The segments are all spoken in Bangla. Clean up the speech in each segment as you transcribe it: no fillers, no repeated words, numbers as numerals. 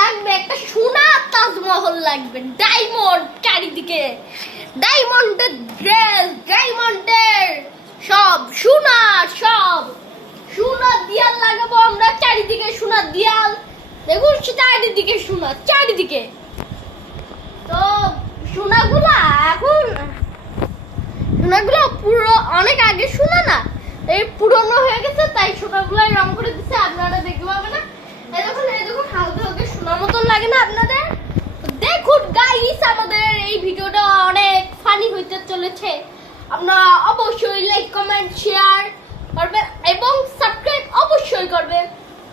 লাগবে একটা সোনা তাজমহল লাগবে, ডায়মন্ড চারিদিকে, ডায়মন্ডের ড্রেস, ডায়মন্ডের সব সোনার দিয়াল লাগাবো আমরা চারিদিকে, সোনার দিয়াল দেখুন চারিদিকে সোনা চারিদিকে। তো সোনাগুলা পুরো অনেক আগে সোনা না, এই পুরনো হয়ে গেছে, তাই সোনাগুলো রং করে দিচ্ছে, আপনারা দেখতে পাবেন না। এই দেখুন হালকা হালকা সোনার মতন লাগে না আপনাদের? দেখুন গাইস, আমাদের এই ভিডিওটা অনেক ফানি হইতে চলেছে। আপনারা অবশ্যই লাইক কমেন্ট শেয়ার করবেন এবং সাবস্ক্রাইব অবশ্যই করবেন,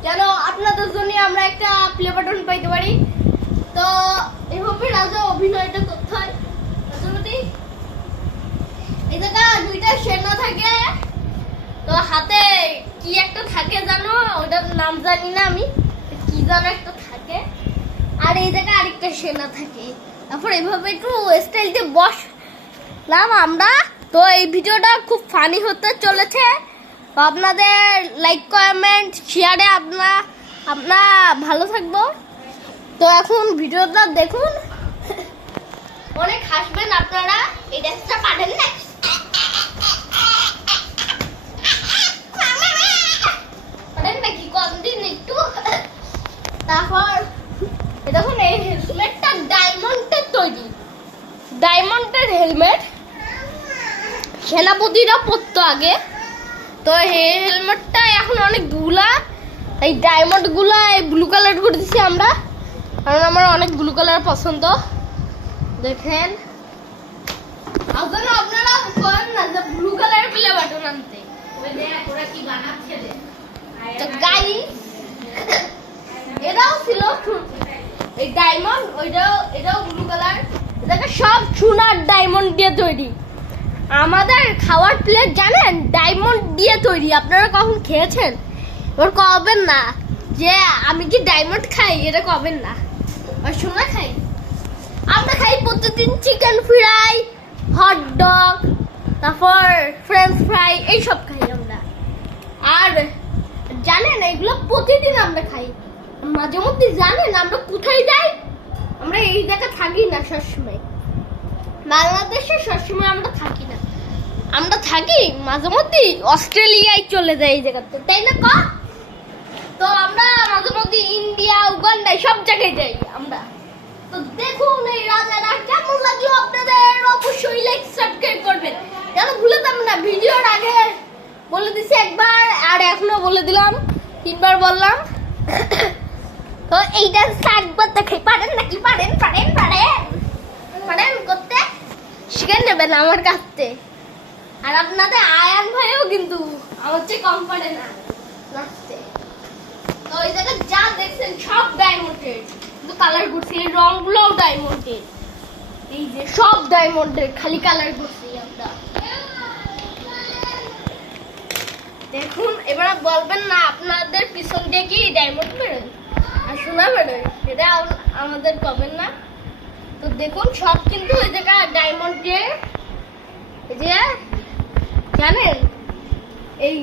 যেন আপনাদের জন্য আমরা একটা প্লে বাটন পাইতে পারি। তো এভাবে রাজা অভিনয়টা করতে হয়। এই জায়গা দুইটা সেনা থাকে, তো হাতে কি একটা থাকে জানো, ওটার নাম জানি না আমি, কি জানো একটা থাকে, আর এই জায়গায় আরেকটা সেনা থাকে। তারপর এইভাবে একটু স্টাইল দিয়ে বসলাম আমরা। তো এই ভিডিওটা খুব ফানি হতে চলেছে, তো আপনাদের লাইক কমেন্ট শেয়ারে আপনারা ভালো থাকবো। তো এখন ভিডিওটা দেখুন, অনেক হাসবেন আপনারা। এই ডান্সটা পারেন না? তারপর দেখুন এই হেলমেটটা ডায়মন্ডের তৈরি, ডায়মন্ডের হেলমেট সেনাপতিরা পরতো আগে। তো এই হেলমেটটা এখন অনেক ধুলা, এই ডায়মন্ড গুলা ব্লু কালার করে দিচ্ছি আমরা, কারণ আমার অনেক ব্লু কালার পছন্দ। দেখেন আপনারা করেন না যে ব্লু কালার প্লে বাটন আনতে, ওরা কি বানাচ্ছে। তো গাইস এটাও ছিল এই ডায়মন্ড, এটাও ব্লু কালার, এটাকে সব সোনার ডায়মন্ড দিয়ে তৈরি। আমাদের খাওয়ার প্লেট জানেন ডায়মন্ড দিয়ে তৈরি, আপনারা কখন খেয়েছেন? এবার কবেন না যে আমি কি ডায়মন্ড খাই, এটা কবেন না। আর সোনা খাই আমরা, খাই প্রতিদিন চিকেন ফ্রাই, হট ডগ, তারপর ফ্রেঞ্চ ফ্রাই, এইসব খাই আমরা। আর জানেন এগুলো প্রতিদিন আমরা খাই। মাঝে মধ্যে জানেন আমরা কোথায় যাই? আমরা এই জায়গায় থাকি না সবসময়, বাংলাদেশে সবসময় আমরা থাকি না, আমরা থাকি মাঝে মধ্যে অস্ট্রেলিয়ায় চলে যাই এই জায়গাতে, তাই না? তো আমরা মাঝে মধ্যে ইন্ডিয়া, উগান্ডা সব জায়গায় যাই আমরা। তো দেখুন এই রাজারা কেমন লাগলো আপনাদের, অবশ্যই লাইক সাবস্ক্রাইব করবেন, যেন ভুলে যাবেন না। ভিডিওর আগে বলে দিছি একবার, আর এখনো বলে দিলাম, 3বার বললাম। তো এইটা একবার দেখে পারেন নাকি? পারেন করতে শিখে নেবেন আমার কাছ থেকে। আর আপনাদের আয়ান ভাইও কিন্তু আমার চেয়ে কম পারে না নাচতে। তো এই জায়গায় যা দেখছেন সব ডায়মন্ডের, কিন্তু কালার করছি, এই রংগুলোও ডায়মন্ডের, এই যে সব ডায়মন্ডের, খালি কালার করছি আমরা। দেখুন এবার বলবেন না আপনাদের পিছন দিয়ে কি ডায়মন্ড বেরোয় আর সোনা বেরোয়, সেটা আমাদের কবেন না। তো দেখুন সব কিন্তু ওই জায়গা ডায়মন্ড দিয়ে, এই যে জানেন এই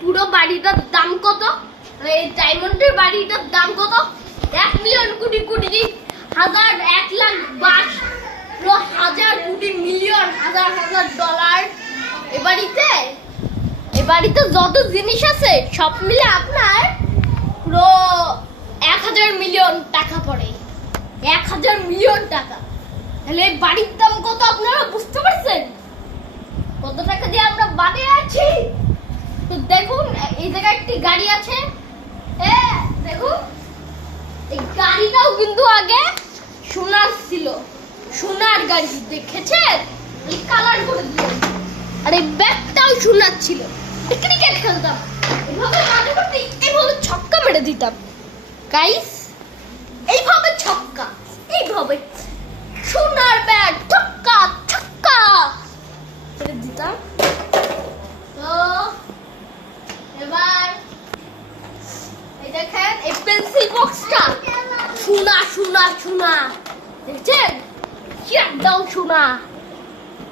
পুরো বাড়িটার দাম কত? এই ডায়মন্ডের বাড়িটার দাম কত? 1 মিলিয়ন কোটি কোটি হাজার 1 লাখ 22 হাজার কোটি মিলিয়ন হাজার হাজার ডলার। এ বাড়িতে যত জিনিস আছে সব মিলে আপনার পুরো 1000 মিলিয়ন টাকা পড়ে, 1000 মিলিয়ন টাকা। তাহলে বাড়ির দাম কত আপনারা বুঝতে পারছেন? কত টাকা দিয়ে আমরা বাড়ি আছি। তো দেখুন এই জায়গায় একটি গাড়ি আছে, দেখুন এই গাড়িটাও কিন্তু আগে সোনার ছিল, সোনার গাড়ি দেখেছেন, এই কালার করে দিয়ে। আর এই ব্যাগটাও সোনার ছিল, ক্রিকেট খেলতাম এইভাবে, মাঝে মধ্যে এইভাবে ছক্কা মেরে দিতাম গাইস, এইভাবে ছক্কা, এইভাবে সোনার ব্যাট ছক্কা মেরে দিতাম। তো এবার এই দেখেন এই পেন্সিল বক্সটা সোনা দেখছেন, কি একদম সোনা।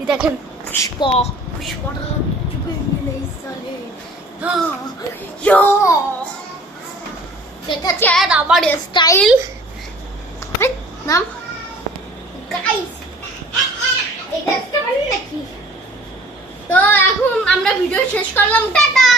এই দেখেন পুষ্পটা চুপে গেলে চলে, দেখাচ্ছে আমার স্টাইল, নাম গাইস এটা একটা মানে নাকি তো এখন আমরা ভিডিও শেষ করলাম টাটা